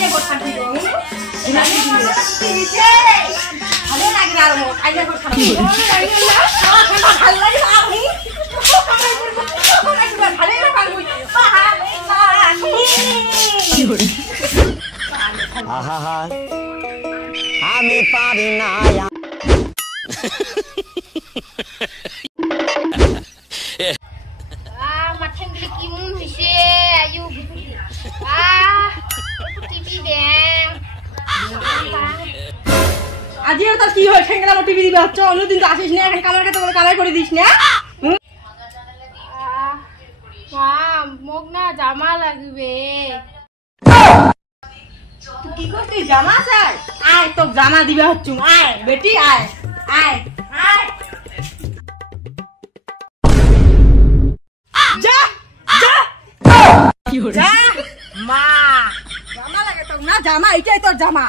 আইলে গোট খাচ্ছি তো ভালো লাগে আর আইলে গোট খাচ্ছি ভালো লাগে না ভালো লাগে আমি ভালো লাগে পাঙ্গুই আহা আমি পারি না মাথায় গেলে কি মন হইছে আয়ু টিভি দেন আজিও তো কি হয় ঠেঙ্গা আমার টিভি দিবে হচ্ছে অন্যদিন তো আসিস না এখন কামার কাছে বলে কামাই করে দিস না মা মোক না জামা লাগবে তুই কি করছিস জামা চাই আয় তো জামা দিবে হচ্ছে আয় বেটি আয় আয় আয় যা যা যা মা জামা লাগে তো না জামা এটাই তোর জামা